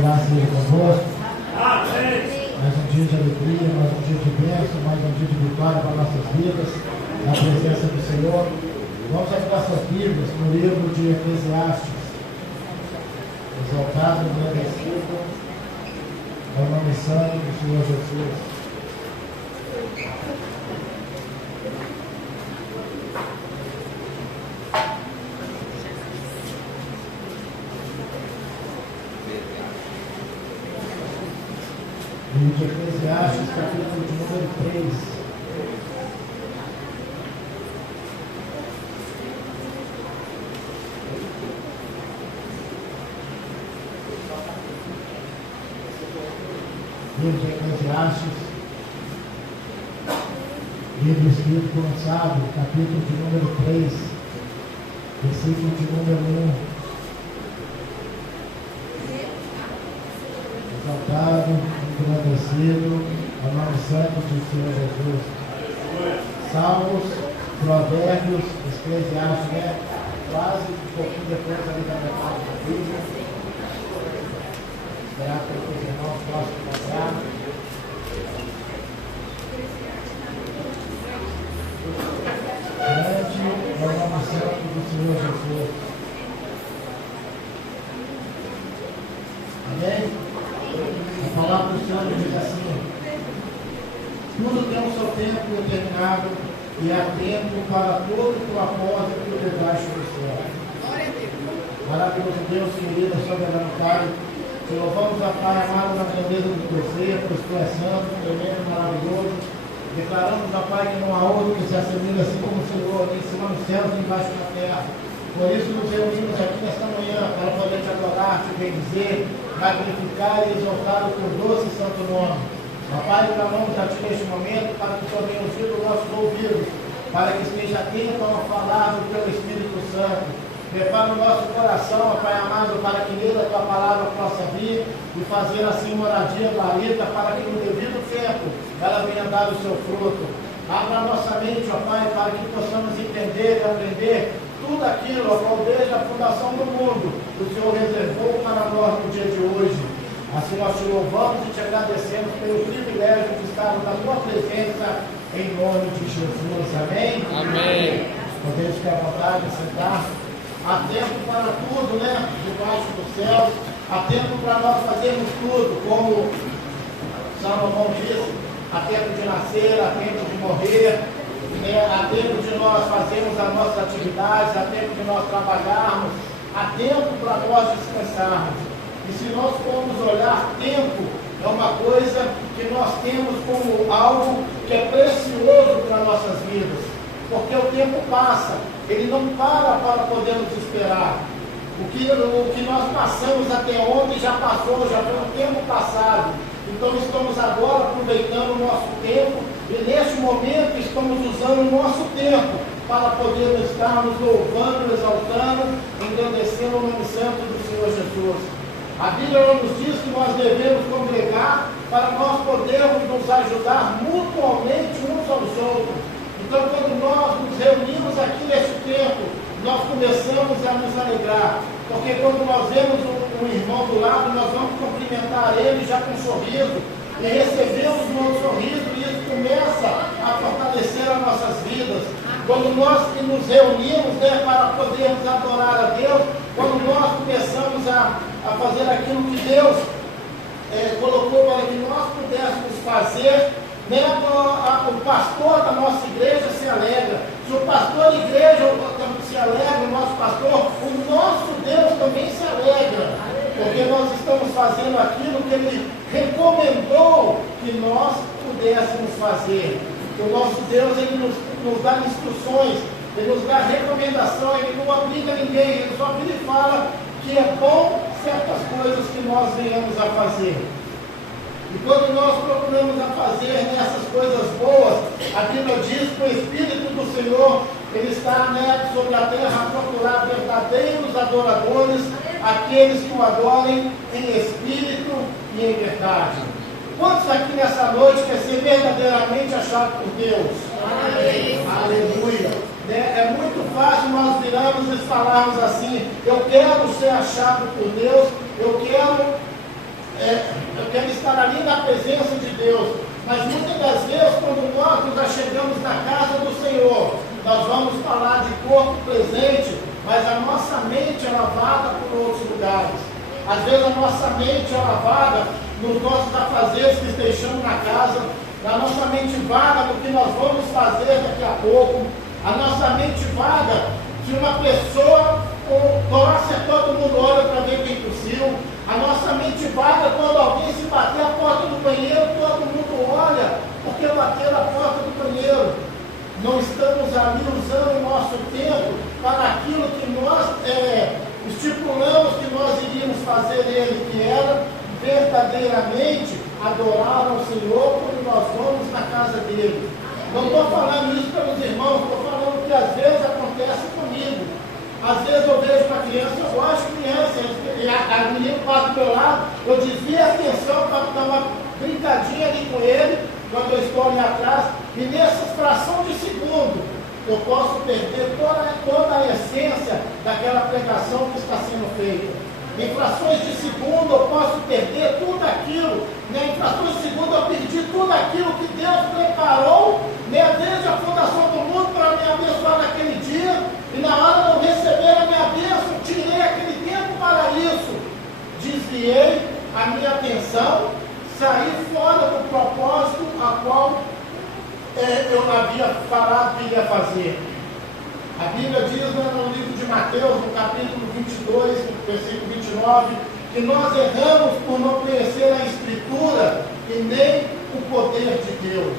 graça seja convosco. Amém. Mais um dia de alegria, mais um dia de bênção, mais um dia de vitória para nossas vidas, na presença do Senhor. Vamos abrir nossas Bíblias no livro de Eclesiastes. Exaltado e agradecido ao nome santo do Senhor Jesus. Livro de Eclesiastes, capítulo de número 3. Livro de Eclesiastes, livro escrito por um sábio, capítulo de número 3, versículo de número 1. Exaltado, agradecido ao nome santo do Senhor Jesus. Salmos, Provérbios, Eclesiastes, né? Quase um pouquinho depois ali da metade da Bíblia. Esperar que os irmãos possam passar. Grande é o nome santo do Senhor Jesus. Amém? A palavra do Senhor diz assim: tudo tem o seu tempo determinado e há tempo para todo o propósito debaixo do céu. Maravilhoso Deus, querido, soberano Pai, te louvamos a Pai amado na grandeza do teu ser, pois tu és santo, tremendo, maravilhoso. Declaramos a Pai que não há outro que se assemelhe assim como o Senhor, nem em cima nos céus nem embaixo da terra. Por isso nos reunimos aqui nesta manhã para poder te adorar, te bendizer, magnificar e exaltar o teu doce e santo nome. Pai, clamamos a Ti neste momento para que o Senhor venha ouvir os nossos ouvidos, para que esteja atento ao falar do Teu Espírito Santo. Prepara o nosso coração, Pai amado, para que nele a Tua palavra possa vir e fazer assim moradia guarita, para que no devido tempo ela venha dar o seu fruto. Abra a nossa mente, ó Pai, para que possamos entender e aprender tudo aquilo, ó qual desde a fundação do mundo o Senhor reservou para nós no dia de hoje. Assim nós te louvamos e te agradecemos pelo privilégio de estarmos na tua presença, em nome de Jesus. Amém? Amém. Podemos ficar à vontade de sentar. Há tempo para tudo, né? Debaixo do céu. Há tempo para nós fazermos tudo, como Salomão disse: há tempo de nascer, há tempo de morrer, há tempo de nós fazermos as nossas atividades, há tempo de nós trabalharmos, há tempo para nós descansarmos. E se nós formos olhar, tempo é uma coisa que nós temos como algo que é precioso para nossas vidas. Porque o tempo passa, ele não para podermos esperar. O que nós passamos até ontem já passou, já foi um tempo passado. Então estamos agora aproveitando o nosso tempo e neste momento estamos usando o nosso tempo para podermos estarmos louvando, exaltando, engrandecendo o nome santo do Senhor Jesus. A Bíblia nos diz que nós devemos congregar para nós podermos nos ajudar mutuamente uns aos outros. Então, quando nós nos reunimos aqui nesse tempo, nós começamos a nos alegrar. Porque quando nós vemos um irmão do lado, nós vamos cumprimentar ele já com um sorriso. E recebemos o nosso sorriso e isso começa a fortalecer as nossas vidas. Quando nós nos reunimos, né, para podermos adorar a Deus, quando nós começamos a fazer aquilo que Deus colocou para que nós pudéssemos fazer, né, o pastor da nossa igreja se alegra. Se o pastor da igreja se alegra, o nosso pastor, o nosso Deus também se alegra. Porque nós estamos fazendo aquilo que Ele recomendou que nós pudéssemos fazer. O nosso Deus, Ele nos dá instruções, Ele nos dá recomendação, Ele não obriga ninguém, Ele só vira e fala que é bom certas coisas que nós venhamos a fazer. E quando nós procuramos a fazer nessas coisas boas, a Bíblia diz que o Espírito do Senhor, Ele está, né, sobre a terra a procurar verdadeiros adoradores, aqueles que o adorem em espírito e em verdade. Quantos aqui nessa noite quer ser verdadeiramente achado por Deus? Amém. Aleluia. É muito fácil nós virarmos e falarmos assim: eu quero ser achado por Deus, eu quero eu quero estar ali na presença de Deus. Mas muitas das vezes, quando nós nos achegamos na casa do Senhor, nós vamos falar de corpo presente, mas a nossa mente ela vaga por outros lugares. Às vezes a nossa mente ela vaga nos nossos afazeres que deixamos na casa, a nossa mente vaga no que nós vamos fazer daqui a pouco, a nossa mente vaga se uma pessoa torce, todo mundo olha para ver quem tossiu, a nossa mente vaga quando alguém se bater a porta do banheiro, todo mundo olha porque bateram a porta do banheiro. Não estamos ali usando o nosso tempo para aquilo que nós estipulamos que nós iríamos fazer nele, que era verdadeiramente adorar ao Senhor quando nós vamos na casa dele. Não estou falando isso pelos irmãos, estou falando que às vezes acontece comigo. Às vezes eu vejo uma criança, eu gosto de criança, e a menina passa do meu lado, eu desvio a atenção para dar uma brincadinha ali com ele, quando eu estou ali atrás, e nessa fração de segundo, eu posso perder toda a essência daquela pregação que está sendo feita. Em frações de segundo eu posso perder tudo aquilo, em frações de segundo eu perdi tudo aquilo que Deus preparou, desde a fundação do mundo para me abençoar naquele dia, e na hora de eu receber a minha bênção, tirei aquele tempo para isso, desviei a minha atenção, saí fora do propósito a qual eu havia falado que iria fazer. A Bíblia diz no livro de Mateus, no capítulo 22, no versículo 29, que nós erramos por não conhecer a Escritura e nem o poder de Deus.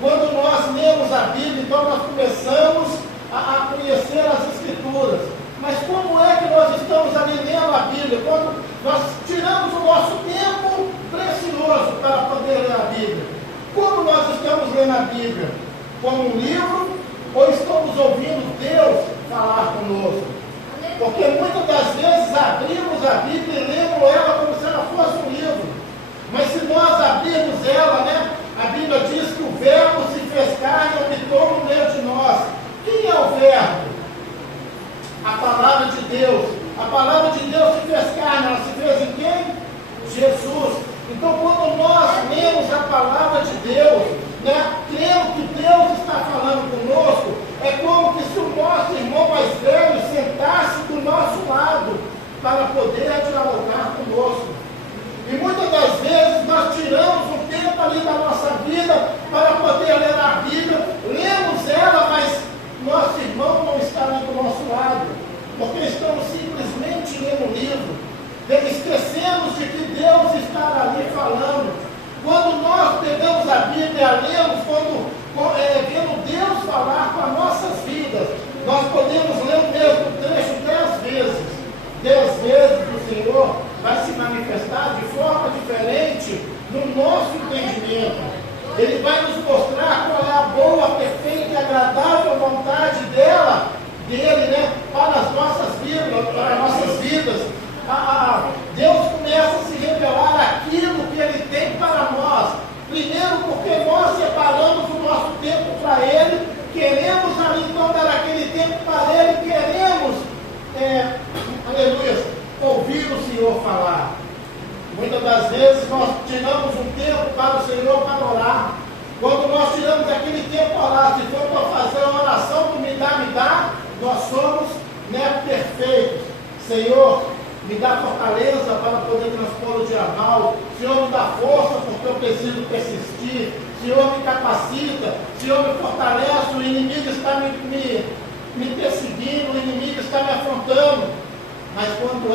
Quando nós lemos a Bíblia, então nós começamos a conhecer as Escrituras. Mas como é que nós estamos ali lendo a Bíblia? Quando nós tiramos o nosso tempo precioso para poder ler a Bíblia. Como nós estamos lendo a Bíblia? Como um livro? Ou estamos ouvindo Deus falar conosco? Porque muitas das vezes abrimos a Bíblia e lemos ela como se ela fosse um livro. Mas se nós abrirmos ela, a Bíblia diz que o Verbo se fez carne e habitou no meio de nós. Quem é o Verbo? A palavra de Deus. A palavra de Deus se fez carne. Ela se fez em quem? Jesus. Então, quando nós lemos a palavra de Deus, crendo que Deus está falando conosco, é como que se o nosso irmão mais velho sentasse do nosso lado para poder dialogar conosco. E muitas das vezes nós tiramos um tempo ali da nossa vida para poder ler a Bíblia, lemos ela, mas nosso irmão não está ali do nosso lado, porque estamos simplesmente lendo o livro. Esquecemos de que Deus está ali falando. Quando nós pegamos a Bíblia, lemos, vendo Deus falar com as nossas vidas, nós podemos ler o mesmo trecho 10 vezes. 10 vezes o Senhor vai se manifestar de forma diferente no nosso entendimento. Ele vai nos mostrar qual é a boa, perfeita e agradável vontade dele, para as nossas vidas. Deus começa a se revelar aquilo que Ele tem para nós. Primeiro porque nós separamos o nosso tempo para Ele, queremos ali então dar aquele tempo para Ele, queremos, aleluia, ouvir o Senhor falar. Muitas das vezes nós tiramos um tempo para o Senhor para orar. Quando nós tiramos aquele tempo para orar, se for para fazer a oração do me dá, nós somos perfeitos. Senhor, me dá fortaleza para poder transpor o dia mal. Senhor, me dá força porque eu preciso persistir. Senhor, me capacita. Senhor, me fortalece. O inimigo está me perseguindo, o inimigo está me afrontando. Mas quando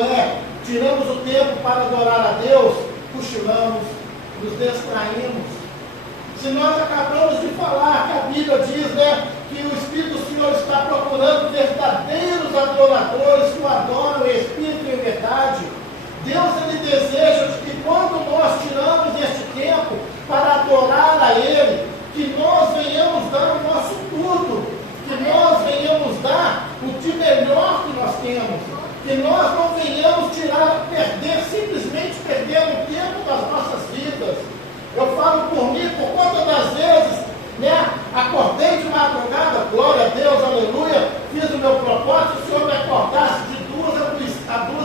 tiramos o tempo para adorar a Deus, cochilamos, nos distraímos. Se nós acabamos de falar que a Bíblia diz, que o Espírito do Senhor está procurando verdadeiros adoradores que o adoram em Espírito e em verdade. Deus, Ele deseja que quando nós tiramos este tempo para adorar a Ele, que nós venhamos dar o nosso tudo, que nós venhamos dar o de melhor que nós temos, que nós não venhamos simplesmente perdendo o tempo das nossas vidas. Eu falo por mim, por conta das vezes, acordei de madrugada, glória a Deus, aleluia, fiz o meu propósito, o Senhor me acordasse de 2 a 2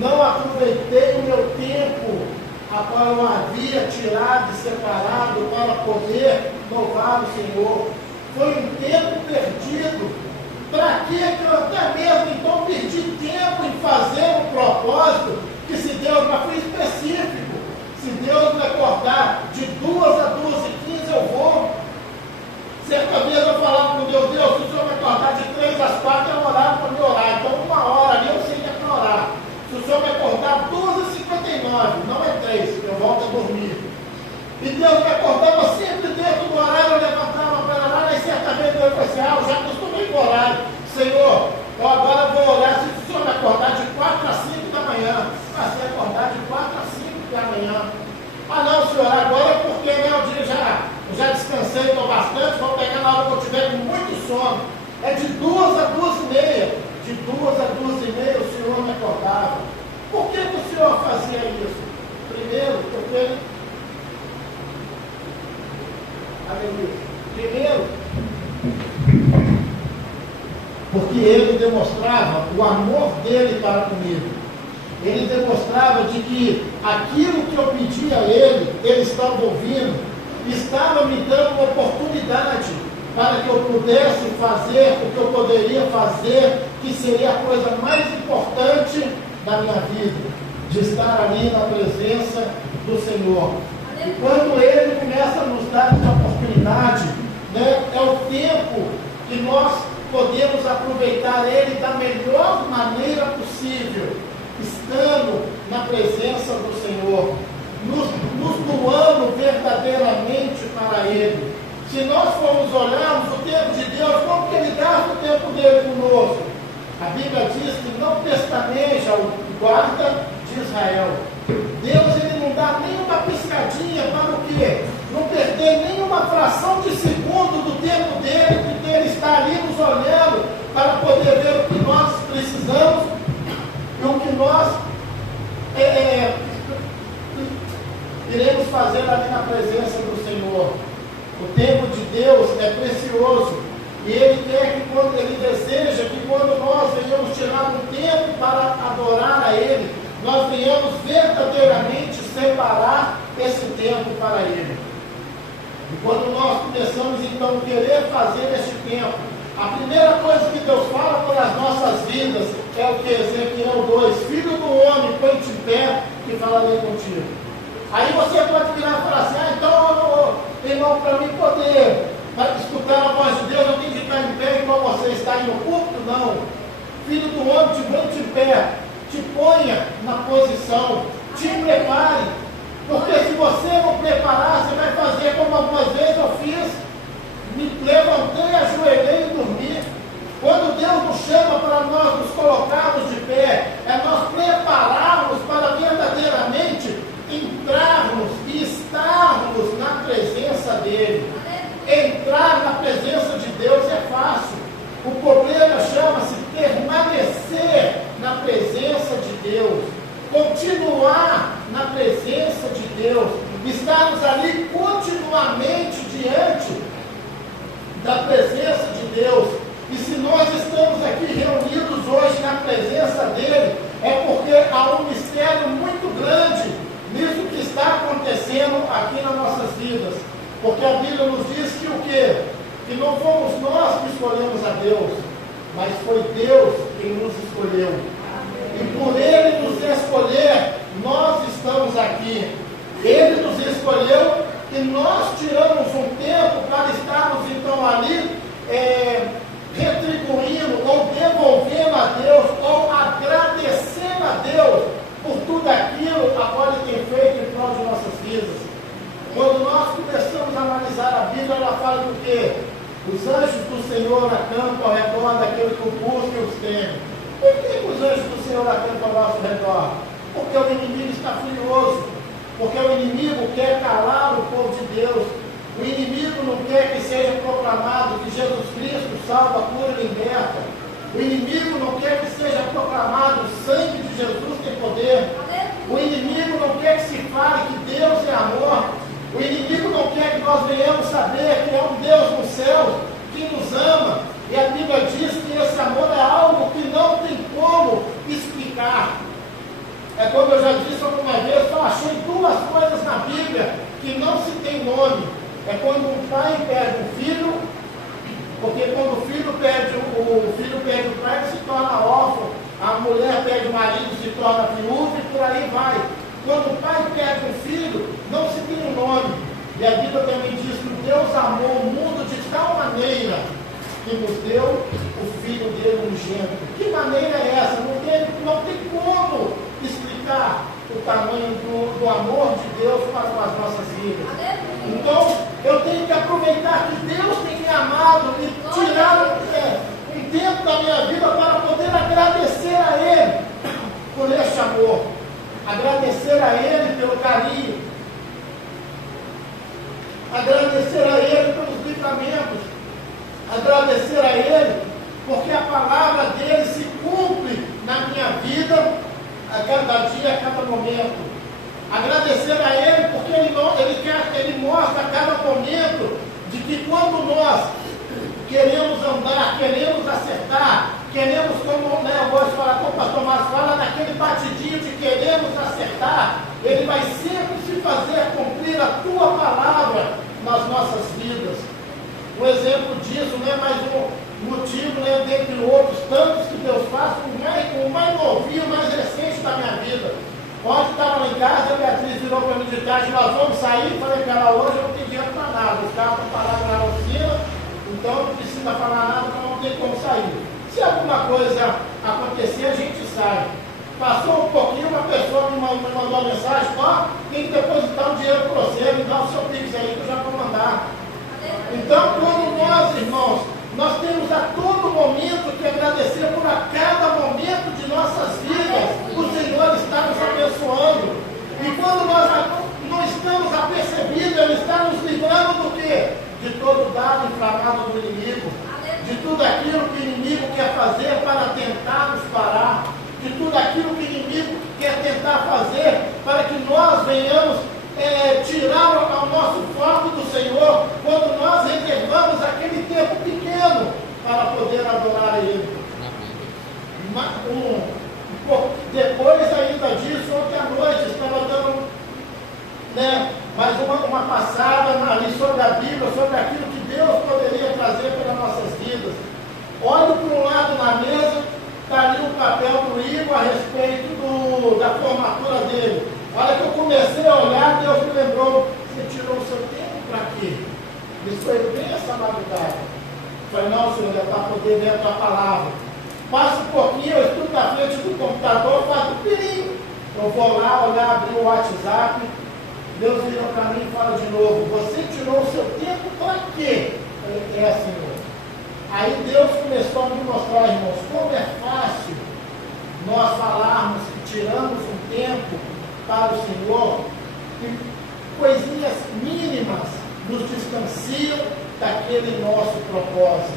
Não aproveitei o meu tempo a qual eu havia tirado e separado para poder louvar o Senhor. Foi um tempo perdido. Para que eu até mesmo então perdi tempo em fazer um propósito que, se Deus, mas foi específico, se Deus me acordar de 2 a 2h15 eu vou. Certa vez eu falava com Deus, se o Senhor me acordar de 3 às 4 é o horário para me orar, então 1 hora ali eu sei que é para orar. Se o Senhor me acordar 2h59, não é 3, eu volto a dormir. E Deus me acordava sempre dentro do horário, eu levantava para orar, e certa vez eu falei assim, eu já acostumei com o horário. Senhor, eu agora vou orar, se o Senhor me acordar de 4 às 5 da manhã, passei a acordar de 4 às 5 da manhã. Não, Senhor, agora é porque o dia já descansei, estou bastante, vou pegar na hora que eu tiver com muito sono. É de 2 a 2h30. De 2 a 2h30 o Senhor me acordava. Por que o Senhor fazia isso? Primeiro, porque ele demonstrava o amor dele para comigo. Ele demonstrava de que aquilo que eu pedia a ele estava ouvindo, estava me dando uma oportunidade para que eu pudesse fazer o que eu poderia fazer, que seria a coisa mais importante da minha vida, de estar ali na presença do Senhor. E quando ele começa a nos dar essa oportunidade, é o tempo que nós podemos aproveitar ele da melhor maneira possível, estando na presença do Senhor, nos doando verdadeiramente para ele. Se nós formos olharmos o tempo de Deus, como que ele gasta o tempo dele conosco? A Bíblia diz que não pestaneja o guarda de Israel. Deus, ele não dá nenhuma piscadinha para o quê? Não perder nenhuma fração de segundo do tempo dele, porque ele está ali nos olhando para poder ver o que nós precisamos e o que nós iremos fazer ali na presença do Senhor. O tempo de Deus é precioso e Ele quer que quando Ele deseja que quando nós venhamos tirar um tempo para adorar a Ele, nós venhamos verdadeiramente separar esse tempo para Ele. E quando nós começamos então a querer fazer esse tempo, a primeira coisa que Deus fala para as nossas vidas é o que? Ezequiel 2, Filho do homem, põe-te em pé e falarei contigo. Aí você pode virar e falar assim, então, irmão, para mim poder escutar a voz de Deus, eu tenho que estar em pé igual você está aí no púlpito? Não. Filho do homem, te põe-te em pé, te ponha na posição, te prepare, porque se você não preparar, você vai fazer como algumas vezes eu fiz, me levantei, ajoelhei e dormi. Quando Deus nos chama para nós nos colocarmos de pé, é nós prepararmos para verdadeiramente entrarmos e estarmos na presença dEle. Entrar na presença de Deus é fácil. O problema chama-se permanecer na presença de Deus, continuar na presença de Deus, estarmos ali continuamente diante da presença de Deus. E se nós estamos aqui reunidos hoje na presença dEle, é porque há um mistério muito grande nisso que está acontecendo aqui nas nossas vidas. Porque a Bíblia nos diz que o quê? Que não fomos nós que escolhemos a Deus, mas foi Deus quem nos escolheu. E por Ele nos escolher, nós estamos aqui. Ele nos escolheu e nós tiramos um tempo para estarmos então ali retribuindo ou devolvendo a Deus ou agradecendo a Deus por tudo aquilo a qual Ele tem feito em prol de nossas vidas. Quando nós começamos a analisar a Bíblia, ela fala do quê? Os anjos do Senhor acampam ao redor daquele que o busca e os teme. Por que os anjos do Senhor acampam ao nosso redor? Porque o inimigo está furioso. Porque o inimigo quer calar o povo de Deus. O inimigo não quer que seja proclamado que Jesus Cristo salva, cura e liberta. O inimigo não quer que seja proclamado o sangue de Jesus tem poder. O inimigo não quer que se fale que Deus é amor. O inimigo não quer que nós venhamos saber que é um Deus no céu que nos ama. E a Bíblia diz que esse amor é algo que não tem como explicar. É como eu já disse alguma vez, só achei duas coisas na Bíblia que não se tem nome. É quando um pai perde o filho, porque quando o filho perde o pai, ele se torna órfão. A mulher perde o marido, se torna viúva e por aí vai. Quando o pai perde o filho, não se tem um nome. E a Bíblia também diz que Deus amou o mundo de tal maneira que nos deu o Filho dele unigênito. Que maneira é essa? Não tem como explicar o tamanho do amor de Deus para com as nossas vidas. Então, eu tenho que aproveitar que Deus tem me amado e tirar um tempo da minha vida para poder agradecer a Ele por este amor. Agradecer a Ele pelo carinho. Agradecer a Ele pelos livramentos. Agradecer a Ele porque a palavra dele se cumpre na minha vida a cada dia, a cada momento. Agradecer a Ele porque Ele mostra a cada momento de que quando nós queremos andar, queremos acertar, queremos, como eu gosto de falar, como o pastor Márcio fala, naquele batidinho de queremos acertar, Ele vai sempre se fazer cumprir a tua palavra nas nossas vidas. Um exemplo disso, mais um motivo, dentre outros tantos que Deus faz, o mais novinho, o mais recente da minha vida. Ontem estava lá em casa, a Beatriz virou para mim de tarde, nós vamos sair, falei para ela, hoje eu não tenho dinheiro para nada, os carros estão parados na oficina, então não precisa falar nada, então não tem como sair. Se alguma coisa acontecer, a gente sai. Passou um pouquinho, uma pessoa me mandou uma mensagem, tem que depositar um dinheiro para você, me dá o seu Pix aí que eu já vou mandar. Então, quando nós, irmãos, nós temos a todo momento que agradecer por a cada momento de nossas vidas, o Senhor está nos abençoando. E quando nós não estamos apercebidos, Ele está nos livrando do quê? De todo dado inflamado do inimigo, de tudo aquilo que o inimigo quer fazer para tentar nos parar, de tudo aquilo que o inimigo quer tentar fazer para que nós venhamos tirar o nosso foco do Senhor, quando nós reservamos aquele tempo pequeno para poder adorar Ele. Depois ainda disso, ontem à noite, estava dando mais uma passada ali sobre a Bíblia, sobre aquilo que Deus poderia trazer para nossas vidas. Olho para um lado na mesa, está ali o papel do Igor a respeito da formatura dele. Olha que eu comecei a olhar, Deus me lembrou, você tirou o seu tempo para quê? Isso foi bem essa madrugada. Falei, não, Senhor, é para poder ver a tua palavra. Passa um pouquinho, eu estudo na frente do computador, faço um pirinho. Eu vou lá olhar, abrir o WhatsApp, Deus vira para mim e fala de novo, você tirou o seu tempo para quê? Eu falei, Senhor. Aí Deus começou a me mostrar, irmãos, como é fácil nós falarmos que tiramos um tempo para o Senhor, e coisinhas mínimas nos distanciam daquele nosso propósito.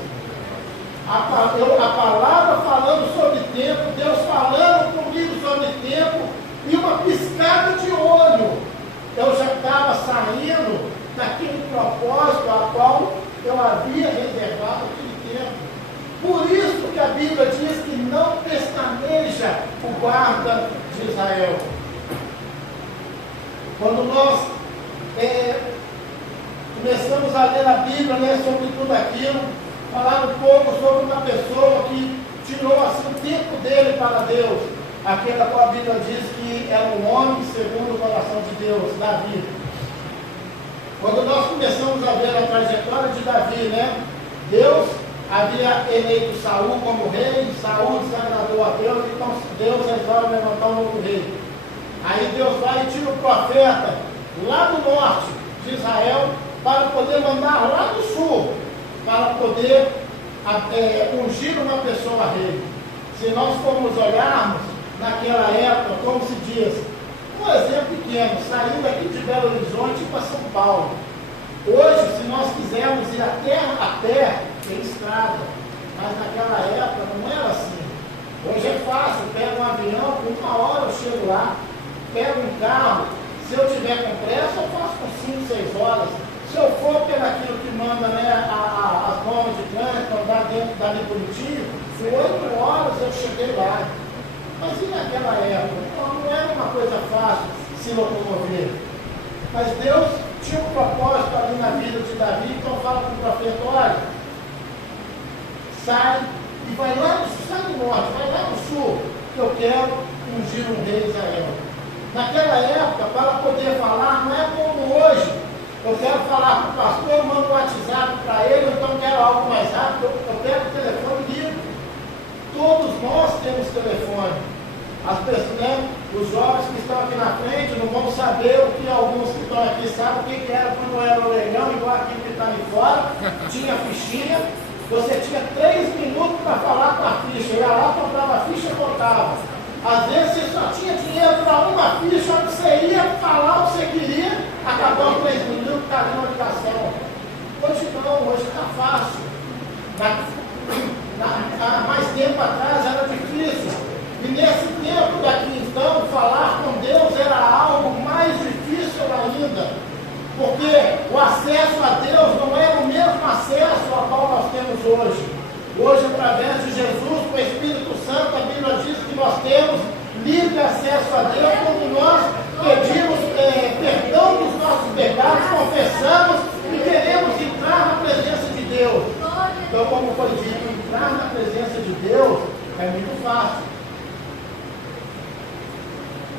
A palavra falando sobre tempo, Deus falando comigo sobre tempo, e uma piscada de olho, eu já estava saindo daquele propósito a qual eu havia reservado aquele tempo. Por isso que a Bíblia diz que não pestaneja o guarda de Israel. Quando nós começamos a ler a Bíblia, sobre tudo aquilo, falar um pouco sobre uma pessoa que tirou assim o tempo dele para Deus, aquela qual a Bíblia diz que era um homem segundo o coração de Deus, Davi. Quando nós começamos a ver a trajetória de Davi, Deus havia eleito Saul como rei, Saul desagradou a Deus, então Deus resolve levantar um novo rei. Aí Deus vai e tira o profeta lá do norte de Israel para poder mandar lá do sul, para poder ungir uma pessoa rei. Se nós formos olharmos naquela época, como se diz, um exemplo pequeno, saindo aqui de Belo Horizonte para São Paulo. Hoje, se nós quisermos ir até a pé, tem estrada, mas naquela época não era assim. Hoje é fácil, pego um avião, com 1 hora eu chego lá. Pego um carro, se eu tiver com pressa, eu faço com 5, 6 horas. Se eu for pelaquilo que manda as normas de trânsito, andar dentro dali bonitinho, em 8 horas eu cheguei lá. Mas e naquela época? Não era uma se locomover. Mas Deus tinha um propósito ali na vida de Davi, então fala para o profeta: olha, sai e vai lá no norte, vai lá no sul, que eu quero ungir um rei de Israel. Naquela época, para poder falar, não é como hoje. Eu quero falar para o pastor, eu mando um WhatsApp para ele, então quero algo mais rápido, eu pego o telefone e ligo. Todos nós temos telefone. As pessoas, né, os jovens que estão aqui na frente não vão saber o que alguns que estão aqui sabem o que era quando era o leilão, igual aquele que está ali fora, tinha fichinha, você tinha 3 minutos para falar com a ficha, ia lá, comprava a ficha e botava. Às vezes você só tinha dinheiro para uma ficha, onde você ia falar o que você queria, acabou os 3 minutos, está ali uma ligação. Hoje não, hoje está fácil. Há mais tempo atrás era difícil. E nesse tempo daqui então, falar com Deus era algo mais difícil ainda. Porque o acesso a Deus não era o mesmo acesso ao qual nós temos hoje. Hoje, através de Jesus, com o Espírito Santo, a Bíblia diz que nós temos livre acesso a Deus quando nós pedimos perdão dos nossos pecados, confessamos e queremos entrar na presença de Deus. Então, como foi dito, entrar na presença de Deus é muito fácil.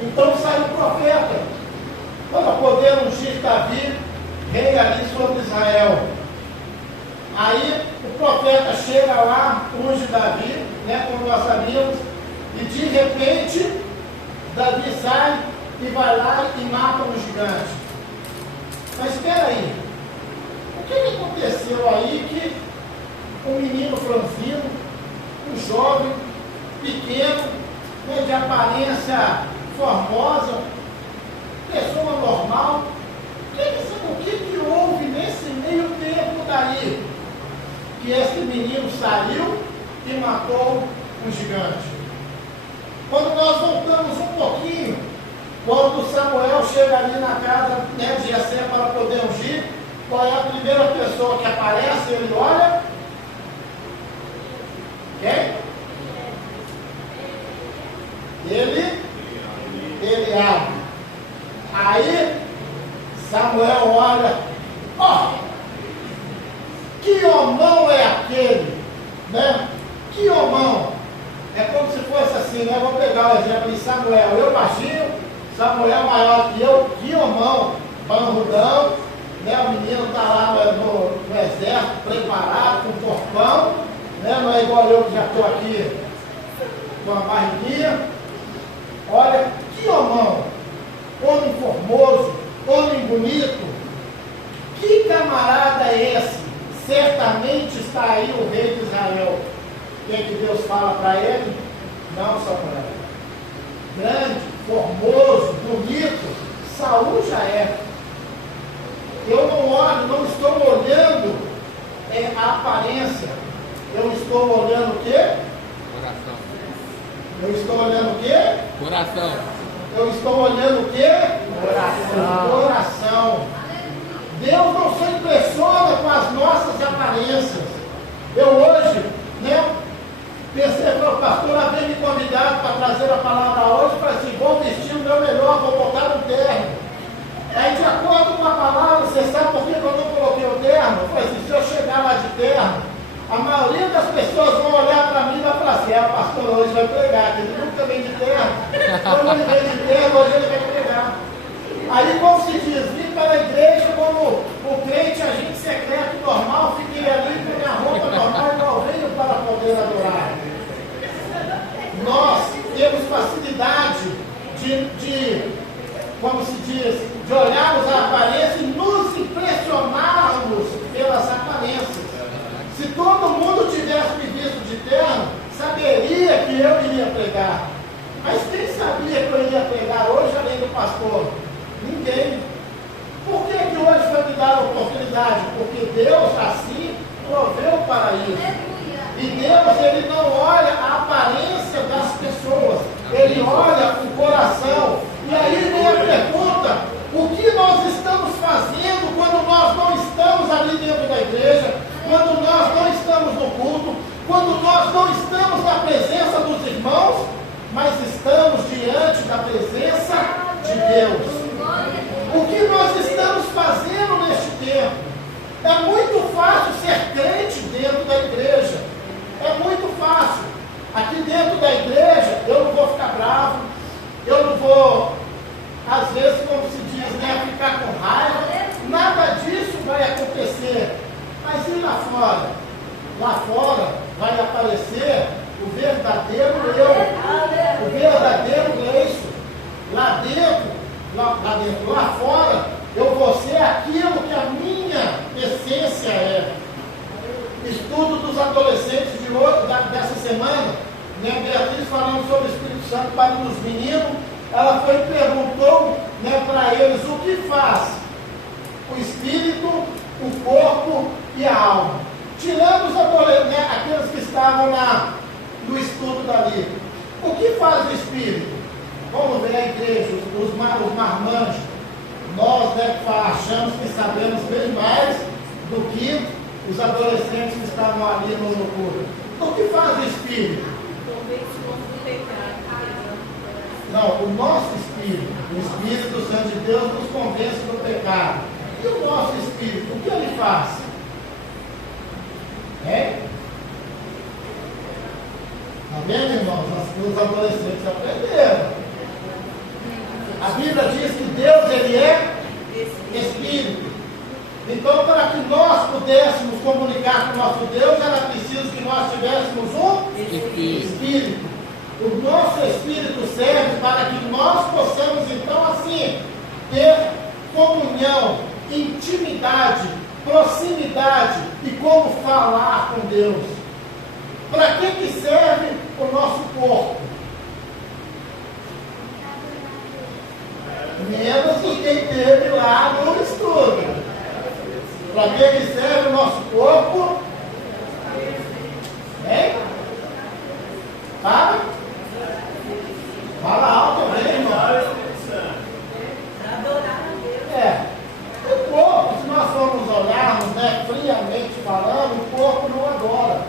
Então sai o profeta para poder ungir Davi, rei ali sobre Israel. Aí o profeta chega lá, unge Davi, né, como nós sabíamos, e de repente Davi sai e vai lá e mata um gigante. Mas espera aí, o que aconteceu aí que um menino franzino, um jovem, pequeno, né, de aparência formosa, pessoa normal, o que houve nesse meio tempo daí? Que esse menino saiu e matou um gigante. Quando nós voltamos um pouquinho, quando Samuel chega ali na casa, né, de Jessé para poder ungir, qual é a primeira pessoa que aparece? Ele olha. Quem? Ele abre. Aí Samuel olha, ó, que homão é aquele, né? Que homão? É como se fosse assim, né? Vou pegar o exemplo de Samuel, eu baixinho, Samuel maior que eu, que homão, banrudão, né? O menino está lá no exército, preparado, com corpão, né? Não é igual eu que já estou aqui com a barriguinha. Olha, que homão, homem formoso, homem bonito, que camarada é esse? Certamente está aí o rei de Israel. O que é que Deus fala para ele? Não, Samuel. Grande, formoso, bonito, Saul já é. Eu não olho, não estou olhando a aparência. Eu estou olhando o quê? Coração. Eu estou olhando o quê? Coração. Eu estou olhando o quê? Coração. Deus não se impressiona com as nossas aparências. Eu hoje, né, pensei, o pastor havia me convidado para trazer a palavra hoje, para assim, vou vestir o meu melhor, vou botar um terno. Aí, de acordo com a palavra, você sabe por que eu não coloquei o terno? Eu falei assim, se eu chegar lá de terno, a maioria das pessoas vão olhar para mim e vai falar assim, o pastor hoje vai pregar, que ele nunca vem de terno, quando ele vem de terno, hoje ele vai pregar. Aí, como se diz, vim para a igreja como o crente, agente secreto normal, fiquei ali com minha roupa normal e não venho para poder adorar. Nós temos facilidade como se diz, de olharmos a aparência e nos impressionarmos pelas aparências. Se todo mundo tivesse me visto de terno, saberia que eu iria pregar. Mas quem sabia que eu iria pregar hoje além do pastor? Ninguém. Por que hoje foi me dar a oportunidade? Porque Deus assim proveu para isso. E Deus, Ele não olha a aparência das pessoas, Ele olha o coração. E aí vem a pergunta, o que nós estamos fazendo quando nós não estamos ali dentro da igreja, quando nós não estamos no culto, quando nós não estamos na presença dos irmãos, mas estamos diante da presença de Deus. às vezes, como se diz, né, ficar com raiva, nada disso vai acontecer. Mas e lá fora? Lá fora vai aparecer o verdadeiro eu, o verdadeiro Gleison. Lá dentro, lá fora, eu vou ser aquilo que a minha essência é. Estudo dos adolescentes dessa semana, né, Beatriz falando sobre o Espírito Santo para os meninos, ela foi e perguntou, né, para eles o que faz o Espírito, o corpo e a alma. Tirando os adolescentes, né, aqueles que estavam no estudo dali. O que faz o Espírito? Vamos ver a igreja, os marmanjos. Nós, né, achamos que sabemos bem mais do que os adolescentes que estavam ali no loucura. O que faz o Espírito? Não, o nosso Espírito, o Espírito Santo de Deus nos convence do pecado. E o nosso Espírito, o que ele faz? Está vendo, irmãos? Os adolescentes aprenderam. A Bíblia diz que Deus, ele é Espírito. Então, para que nós pudéssemos comunicar com o nosso Deus, era preciso que nós tivéssemos um Espírito. O nosso Espírito serve para que nós possamos, então, assim, ter comunhão, intimidade, proximidade e como falar com Deus. Para que serve o nosso corpo? Menos do que teve lá no estudo. Para que serve o nosso corpo? Fala alto também, irmão. O corpo, se nós formos olharmos, né, friamente falando, o corpo não adora.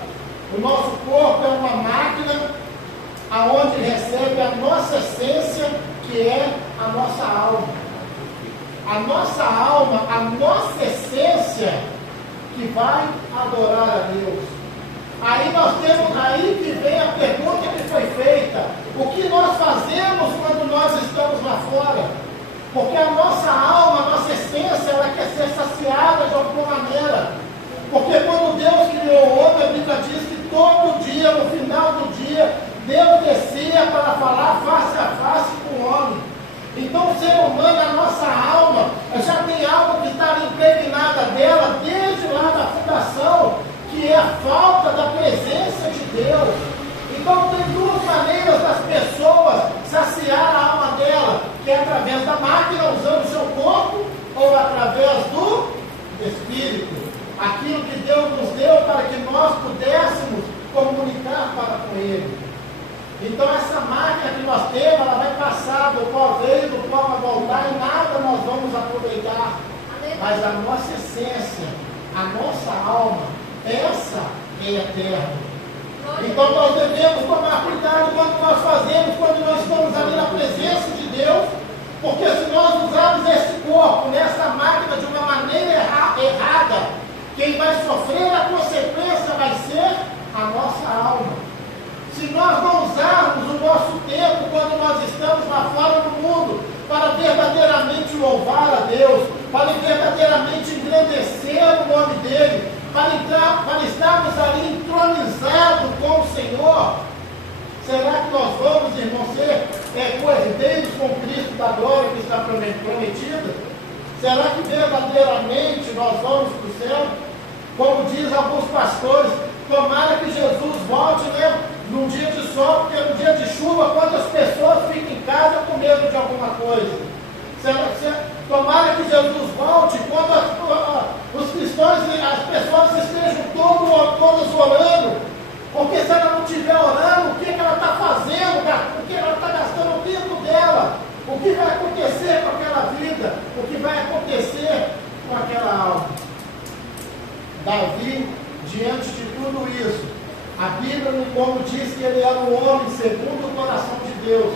O nosso corpo é uma máquina aonde recebe a nossa essência, que é a nossa alma. A nossa alma, a nossa essência, que vai adorar a Deus. Aí nós temos, aí que vem a pergunta que foi feita: o que nós fazemos quando nós estamos lá fora? Porque a nossa alma, a nossa essência, ela quer ser saciada de alguma maneira. Porque quando Deus criou o homem, a Bíblia diz que todo dia, no final do dia, Deus descia para falar face a face com o homem. Então o ser humano, a nossa alma, já tem algo que está impregnada dela desde lá da fundação, que é a falta da presença de Deus. Então tem duas maneiras das pessoas saciar a alma dela, que é através da máquina, usando o seu corpo, ou através do Espírito. Aquilo que Deus nos deu para que nós pudéssemos comunicar para com Ele. Então essa máquina que nós temos, ela vai passar, do qual veio, do qual vai voltar, e nada nós vamos aproveitar. Mas a nossa essência, a nossa alma, essa é eterna. Então nós devemos tomar cuidado quando nós fazemos, quando nós estamos ali na presença de Deus, porque se nós usarmos esse corpo, nessa máquina de uma maneira errada, quem vai sofrer a consequência vai ser a nossa alma. Se nós não usarmos o nosso tempo quando nós estamos lá fora do mundo para verdadeiramente louvar a Deus, para verdadeiramente engrandecer o nome dEle, para estarmos ali entronizados com o Senhor, será que nós vamos, irmãos, ser coerdeiros com Cristo da glória que está prometida? Será que verdadeiramente nós vamos para o céu? Como diz alguns pastores, tomara que Jesus volte, né, num dia de sol, porque no dia de chuva, quantas pessoas ficam em casa com medo de alguma coisa? Tomara que Jesus volte quando os cristãos, as pessoas estejam todas orando, porque se ela não estiver orando, o que ela está fazendo? O que ela está gastando o tempo dela? O que vai acontecer com aquela vida? O que vai acontecer com aquela alma? Davi, diante de tudo isso, a Bíblia, como diz que ele era um homem segundo o coração de Deus,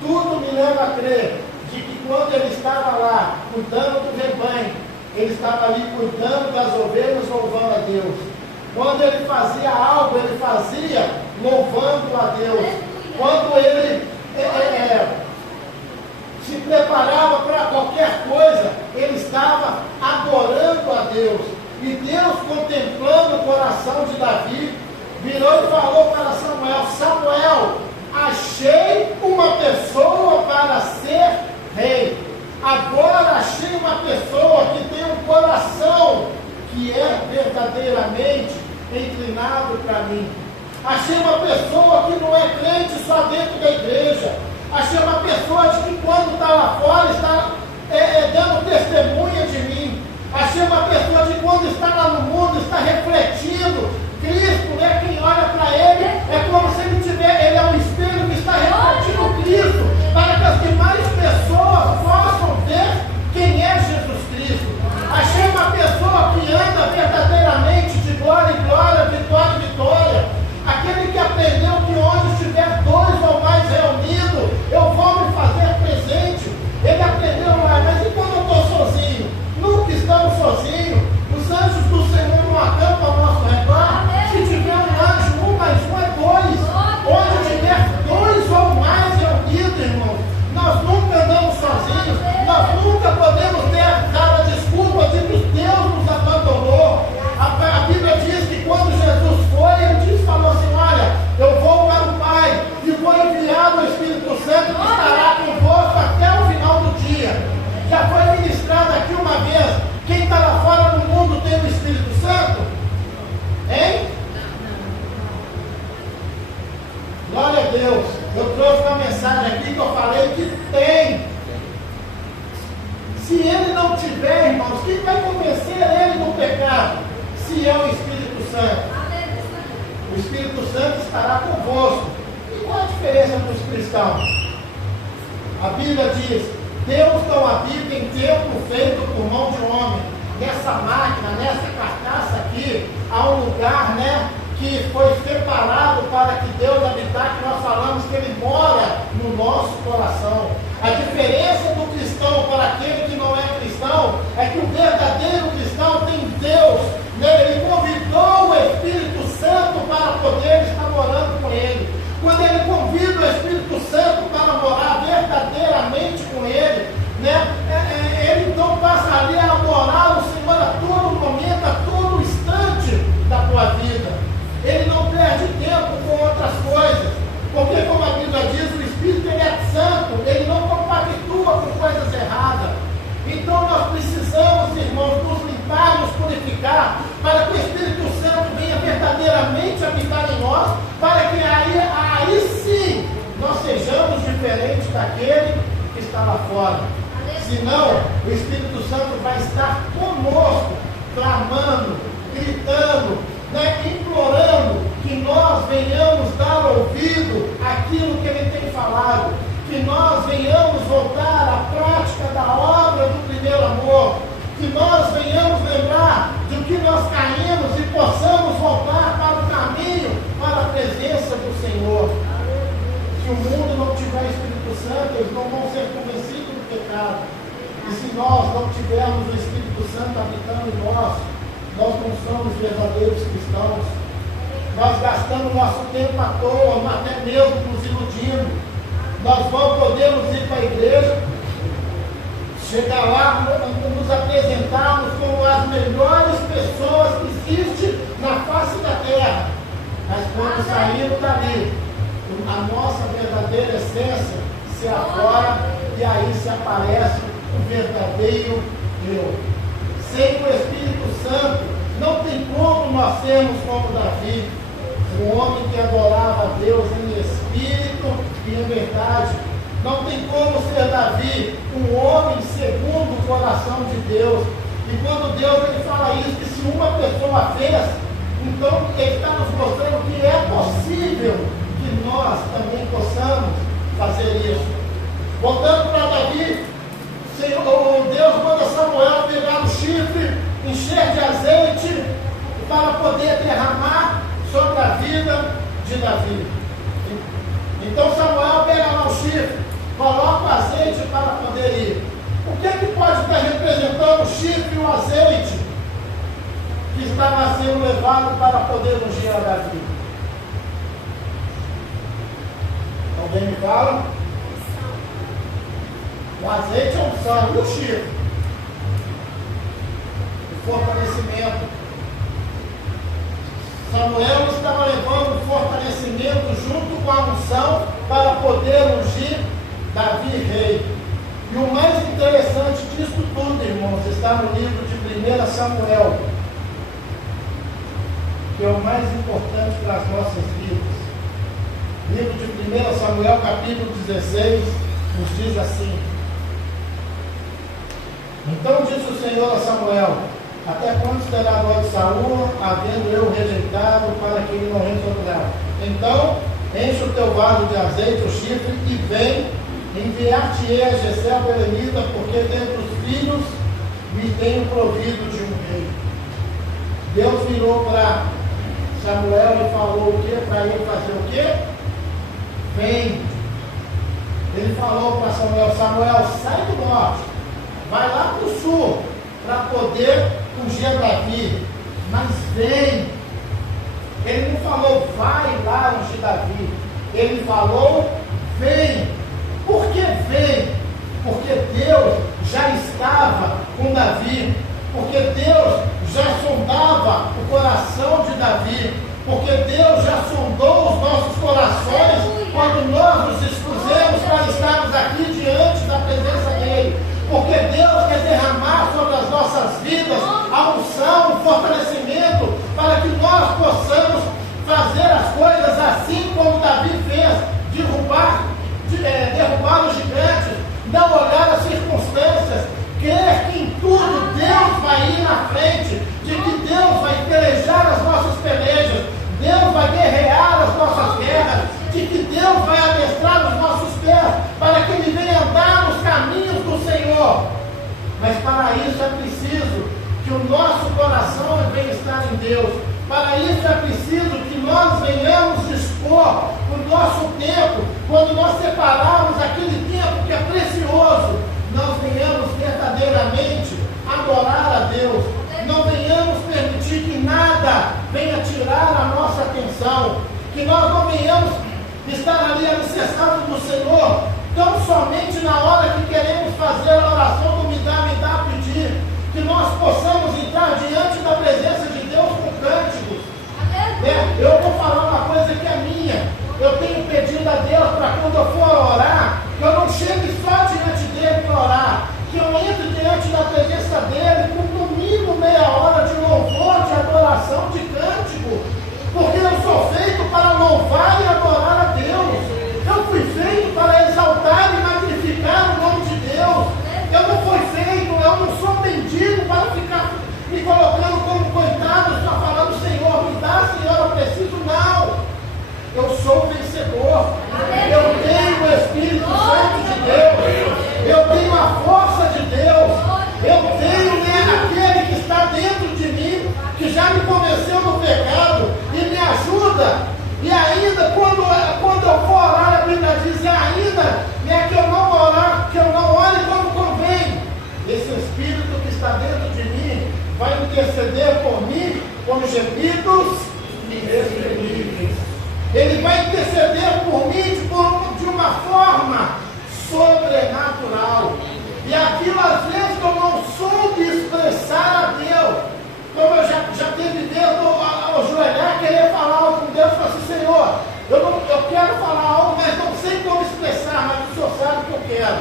tudo me leva a crer de que quando ele estava lá, cuidando do rebanho, ele estava ali cuidando das ovelhas, louvando a Deus. Quando ele fazia algo, ele fazia louvando a Deus. Quando ele se preparava para qualquer coisa, ele estava adorando a Deus. E Deus, contemplando o coração de Davi, virou e falou para Samuel: Samuel, achei uma pessoa para ser rei. Agora achei uma pessoa que tem um coração que é verdadeiramente inclinado para mim. Achei uma pessoa que não é crente só dentro da igreja. Achei uma pessoa de que quando está lá fora está dando testemunha de mim. Achei uma pessoa de quando está lá no mundo está refletindo Cristo, né? Quem olha para ele é como se ele é um espelho que está refletindo Cristo, para que as demais pessoas possam ver quem é Jesus Cristo. Achei uma pessoa que anda verdadeiramente de glória em glória, vitória em vitória. Aquele que aprendeu que onde estiver dois ou mais reunidos, eu vou me fazer presente. Ele aprendeu lá, mas e quando eu estou sozinho? Nunca estamos sozinhos. Os anjos do Senhor não acampam ao nosso redor. Se tiver um anjo, 1 mais 1 é 2. Onde tiver dois ou mais reunidos, irmãos, nós nunca andamos sozinhos. Nós nunca podemos ter aquela desculpa de que Deus nos abandonou. A Bíblia diz que quando Jesus foi, ele falou assim: olha, eu vou para o Pai e vou enviar o Espírito Santo que estará convosco até o final do dia. Já foi ministrado aqui uma vez. Quem está lá fora do mundo tem o Espírito Santo? Hein? Glória a Deus. Eu trouxe uma mensagem aqui que eu falei que tem. Se ele não tiver, irmãos, quem vai convencer ele do pecado? Se é o Espírito Santo. O Espírito Santo estará convosco. E qual a diferença dos cristãos? A Bíblia diz: Deus não habita em templo feito por mão de homem. Nessa máquina, nessa carcaça aqui, há um lugar, né, que foi separado para que Deus habitar, que nós falamos que Ele mora no nosso coração. A diferença do cristão para aquele que não é cristão é que o verdadeiro cristão tem Deus, né? Ele convidou o Espírito Santo para poder estar morando com ele. Quando ele convida o Espírito Santo para morar verdadeiramente com ele, né? Ele então passa ali a morar o Senhor a todo momento, a todo instante da tua vida. Ele não perde tempo com outras coisas, porque, como a Bíblia diz, o Espírito ele é santo, ele não compactua com coisas erradas. Então nós precisamos, irmãos, nos limpar, nos purificar, para que o Espírito Santo venha verdadeiramente habitar em nós, para que aí sim nós sejamos diferentes daquele que está lá fora. Senão, o Espírito Santo vai estar conosco, clamando, gritando, né, implorando que nós venhamos dar ouvido àquilo que Ele tem falado, que nós venhamos voltar à prática da obra do primeiro amor, que nós venhamos lembrar de que nós caímos e possamos voltar para o caminho, para a presença do Senhor. Se o mundo não tiver Espírito Santo, eles não vão ser convencidos do pecado. E se nós não tivermos o Espírito Santo habitando em nós não somos verdadeiros cristãos. Nós gastamos nosso tempo à toa, até mesmo nos iludindo. Nós podemos ir para a igreja, chegar lá, nos apresentarmos como as melhores pessoas que existem na face da terra. Mas quando saímos dali, a nossa verdadeira essência se aflora e aí se aparece o verdadeiro eu. Sem o Espírito Santo, não tem como nós sermos como Davi, um homem que adorava a Deus em espírito e em verdade. Não tem como ser Davi, um homem segundo o coração de Deus. E quando Deus ele fala isso, que se uma pessoa fez, então Ele está nos mostrando que é possível que nós também possamos fazer isso. Voltando para Davi, Deus manda Samuel pegar o chifre, encher de azeite, para poder derramar sobre a vida de Davi. Então Samuel pega lá o chifre, coloca o azeite para poder ir. O que é que pode estar representando o chifre e o azeite que estava sendo levado para poder ungir a Davi? Alguém me fala? O azeite é unção e o chifre. O fortalecimento. Samuel estava levando o fortalecimento junto com a unção para poder ungir Davi rei. E o mais interessante disso tudo, irmãos, está no livro de 1 Samuel, que é o mais importante para as nossas vidas. Livro de 1 Samuel, capítulo 16, nos diz assim: Então disse o Senhor a Samuel: Até quando terá dó de Saúl, havendo eu rejeitado, para que ele não retornar? Então enche o teu vaso de azeite, o chifre, e vem, enviar-te-ei a Jessé belemita, porque dentre os filhos me tenho provido de um rei. Deus virou para Samuel e falou o quê? Para ele fazer o quê? Vem. Ele falou para Samuel: Samuel, sai do norte, vai lá para o sul, para poder ungir Davi, mas vem. Ele não falou vai lá ungir Davi, ele falou vem. Por que vem? Porque Deus já estava com Davi, porque Deus já sondava o coração de Davi, porque Deus já sondou os nossos corações quando nós nos expusemos para estarmos aqui diante da presença dele, porque Deus quer derramar sobre as nossas vidas a unção, o fortalecimento, para que nós possamos fazer as coisas assim como Davi fez, derrubar os gigantes, não olhar as circunstâncias, crer que em tudo Deus vai ir na frente, de que Deus vai pelejar as nossas pelejas, Deus vai guerrear as nossas guerras, de que Deus vai adestrar os nossos pés, para que Ele venha andar nos caminhos do Senhor. Mas para isso é preciso que o nosso coração venha estar em Deus. Para isso é preciso que nós venhamos dispor o nosso tempo, quando nós separarmos aquele tempo que é precioso, nós venhamos verdadeiramente adorar a Deus. Não venhamos permitir que nada venha tirar a nossa atenção, que nós não venhamos estar ali alicerçados no Senhor, tão somente na hora que queremos fazer a oração do me dá, pedir, que nós possamos entrar diante da presença de Deus com cânticos. Eu vou falar uma coisa que é minha. Eu tenho pedido a Deus para quando eu for orar, que eu não chegue só diante dele para orar, que eu entre diante da presença dele com no mínimo meia hora de louvor, de adoração, de cântico, porque eu sou feito para louvar e adorar a Deus. Eu fui feito para exaltar e magnificar o nome de Deus. Eu não fui feito, eu não sou mendigo para ficar me colocando como coitado, só falando: Senhor, me dá, Senhor, eu preciso. Não. Eu sou vencedor. Eu tenho o Espírito Santo de Deus. Eu tenho a força de Deus. Eu tenho aquele que está dentro de mim, que já me convenceu do pecado e me ajuda. E ainda, quando eu for orar, a Bíblia diz: e ainda que eu não orar, que eu não ore como convém. Esse Espírito que está dentro de mim vai interceder por mim com gemidos inexprimíveis. Ele vai interceder por mim de uma forma sobrenatural. E aquilo, às vezes, que eu não soube expressar a Deus, como eu já teve medo ao ajoelhar, querer falar algo com Deus, e falar assim: Senhor, eu quero falar algo, mas não sei como expressar, mas o Senhor sabe o que eu quero.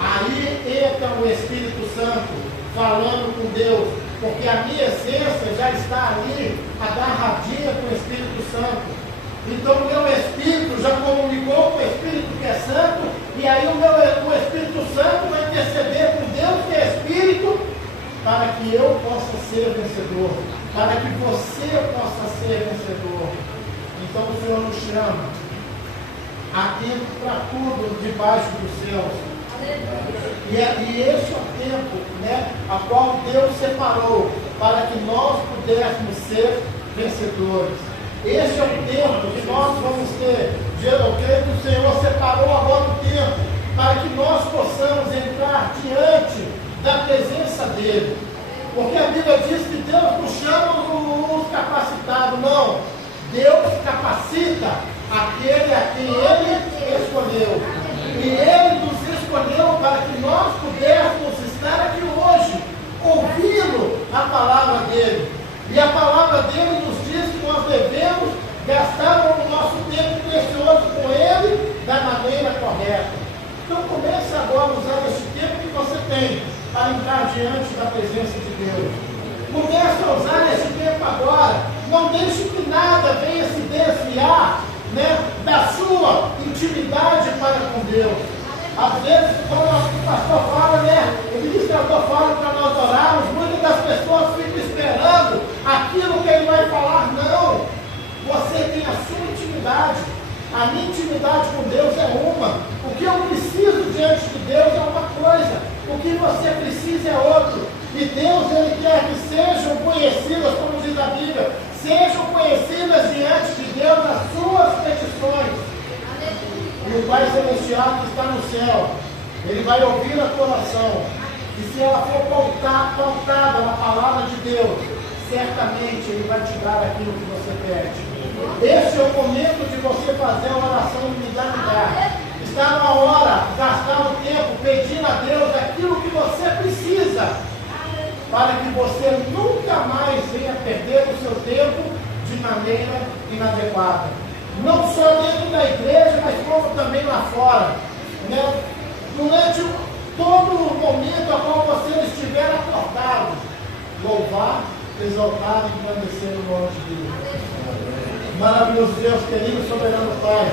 Aí entra o Espírito Santo falando com Deus, porque a minha essência já está ali, agarradinha com o Espírito Santo. Então o meu Espírito já comunicou com o Espírito que é Santo, e aí o Espírito Santo vai interceder com Deus que é Espírito, para que eu possa ser vencedor, para que você possa ser vencedor. Então o Senhor nos chama a tempo para tudo debaixo dos céus. E esse é o tempo, a qual Deus separou para que nós pudéssemos ser vencedores. Esse é o tempo que nós vamos ter. Eu creio que o Senhor separou agora o tempo para que nós possamos entrar diante da presença dEle. Porque a Bíblia diz que Deus não chama os capacitados, não. Deus capacita aquele a quem Ele escolheu. E Ele nos escolheu escolheu para que nós pudéssemos estar aqui hoje, ouvindo a palavra dele. E a palavra dele nos diz que nós devemos gastar o nosso tempo precioso com ele da maneira correta. Então comece agora a usar esse tempo que você tem para entrar diante da presença de Deus. Comece a usar esse tempo agora. Não deixe que nada venha se desviar, né, da sua intimidade para com Deus. Às vezes, quando o pastor fala, né, o ministrador fala para nós orarmos, muitas das pessoas ficam esperando aquilo que ele vai falar. Não, você tem a sua intimidade. A minha intimidade com Deus é uma. O que eu preciso diante de Deus é uma coisa. O que você precisa é outro. E Deus, ele quer que sejam conhecidas, como diz a Bíblia, sejam conhecidas diante de Deus as suas petições. E o Pai Celestial que está no céu, ele vai ouvir a tua oração. E se ela for pautada na palavra de Deus, certamente ele vai te dar aquilo que você pede. Este é o momento de você fazer a oração unidade. Está na hora de gastar o tempo pedindo a Deus aquilo que você precisa, para que você nunca mais venha perder o seu tempo de maneira inadequada. Não só dentro da igreja, mas como também lá fora. Né? Durante todo o momento a qual você estiver acordado, louvar, exaltar e engrandecer o nome de Deus. Maravilhoso Deus, querido soberano Pai,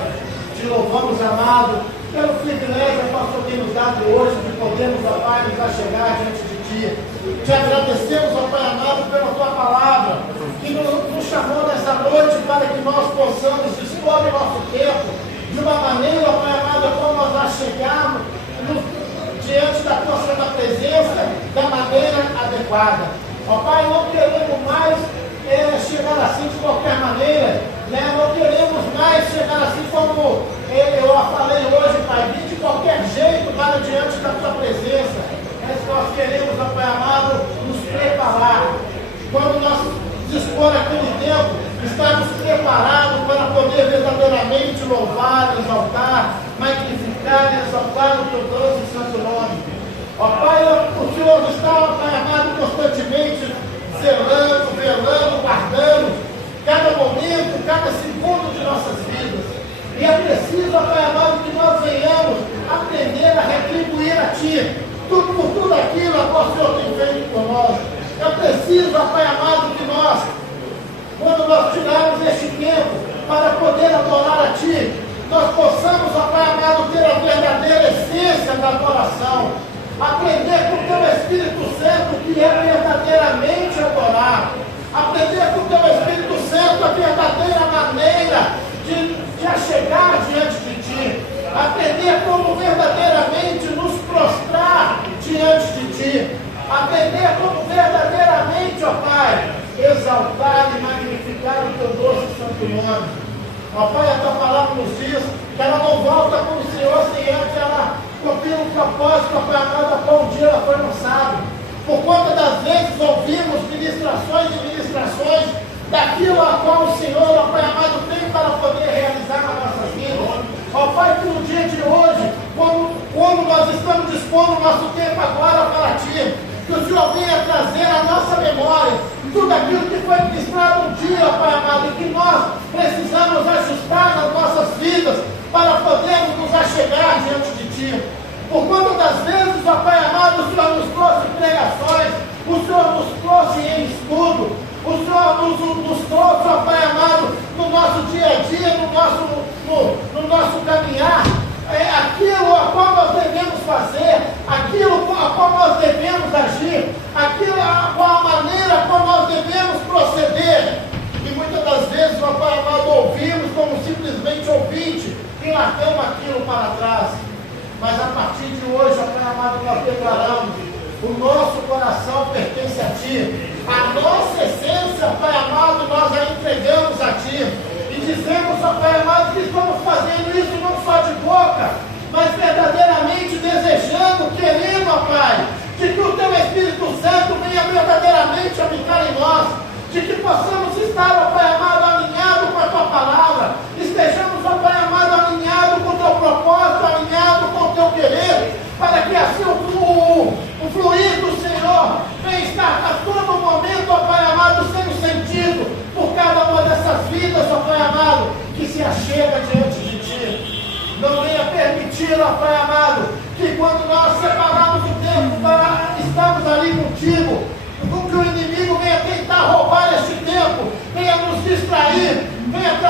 te louvamos, amado, pelo privilégio, Pastor, que nos dado hoje de podermos, ó Pai, nos achegar diante de Ti. Te agradecemos, ó Pai amado, pela Tua palavra, que nos chamou nessa noite para que nós possamos dispor do nosso tempo de uma maneira, ó Pai amado, como nós achegarmos diante da Tua Santa Presença da maneira adequada. Ó Pai, não queremos mais chegar assim de qualquer maneira, né? Não queremos mais chegar assim como eu falei hoje, Pai, vir de qualquer jeito para diante da Tua presença. Mas nós queremos, ó Pai amado, nos preparar. Quando nós dispor aquele tempo, estarmos preparados para poder verdadeiramente louvar, exaltar, magnificar e exaltar o Teu doce e santo nome. Ó Pai, o Senhor está, ó Pai amado, constantemente zelando, velando, guardando cada momento, cada segundo de nossas vidas. E é preciso, Pai amado, que nós venhamos aprender a retribuir a Ti por tudo aquilo que o Senhor tem feito por nós. É preciso, Pai amado, que nós, quando nós tirarmos este tempo para poder adorar a Ti, nós possamos, Pai amado, ter a verdadeira essência da adoração. Aprender com o Teu Espírito Santo que é verdadeiramente adorar. Aprender com o Teu Espírito Santo a verdadeira maneira de achegar diante de Ti. Aprender como verdadeiramente nos prostrar diante de Ti. Aprender como verdadeiramente, ó Pai, exaltar e magnificar o Teu doce e santo nome. Ó Pai, a Tua palavra nos diz que ela não volta como o Senhor sem antes ela cumprir um propósito, ó Pai amado, a qual um dia ela foi lançada. Por conta das vezes ouvimos ministrações e ministrações daquilo a qual o Senhor, ó Pai amado, tem para poder realizar nas nossas vidas. Ó Pai, que no dia de hoje, como nós estamos dispondo o nosso tempo agora para Ti, que o Senhor venha trazer à nossa memória tudo aquilo que foi ministrado um dia, ó Pai amado, e que nós precisamos ajustar nas nossas vidas para podermos nos achegar diante de Ti. Por conta das vezes, ó Pai amado, o Senhor nos trouxe pregações, o Senhor nos trouxe em estudo, o Senhor nos trouxe, ó Pai amado, no nosso dia a dia, no nosso caminhar, aquilo a qual nós devemos fazer, aquilo a qual nós devemos agir, aquilo a qual a maneira a qual nós devemos proceder. E muitas das vezes, ó Pai amado, ouvimos como simplesmente ouvinte e largamos aquilo para trás. Mas a partir de hoje, ó Pai amado, nós declaramos: o nosso coração pertence a Ti, a nossa essência, Pai amado, nós a entregamos a Ti, e dizemos, ó Pai amado, que estamos fazendo isso não só de boca, mas verdadeiramente desejando, querendo, ó Pai, de que o Teu Espírito Santo venha verdadeiramente habitar em nós, de que possamos estar, ó Pai amado, alinhados com a Tua palavra, estejamos, ó Pai amado, alinhados com o Teu propósito, alinhados com o Teu querer,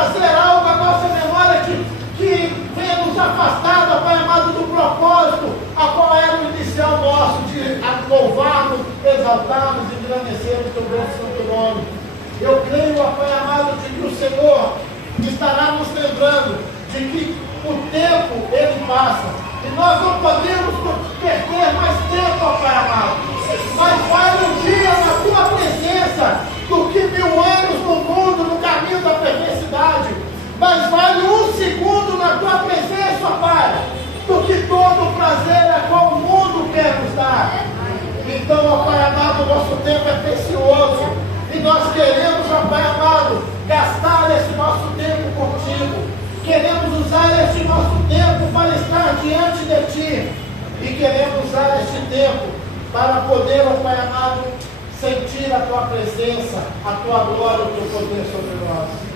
trazer algo à nossa memória que venha nos afastar, Pai amado, do propósito, a qual era o inicial nosso, de louvarmos, exaltarmos e engrandecermos teu grande santo nome. Eu creio, Pai amado, de que o Senhor estará nos lembrando de que o tempo ele passa e nós não podemos perder mais tempo, Pai amado. Mas vale um dia na tua presença do que 1000 anos no mundo, no caminho da perversidade. Mas vale um segundo na tua presença, Pai, do que todo o prazer a qual o mundo quer nos dar. Então, Pai amado, o nosso tempo é precioso e nós queremos, Pai amado, gastar esse nosso tempo contigo. Queremos usar este nosso tempo para estar diante de Ti. E queremos usar este tempo para poder, Pai amado, sentir a Tua presença, a Tua glória, o Teu poder sobre nós.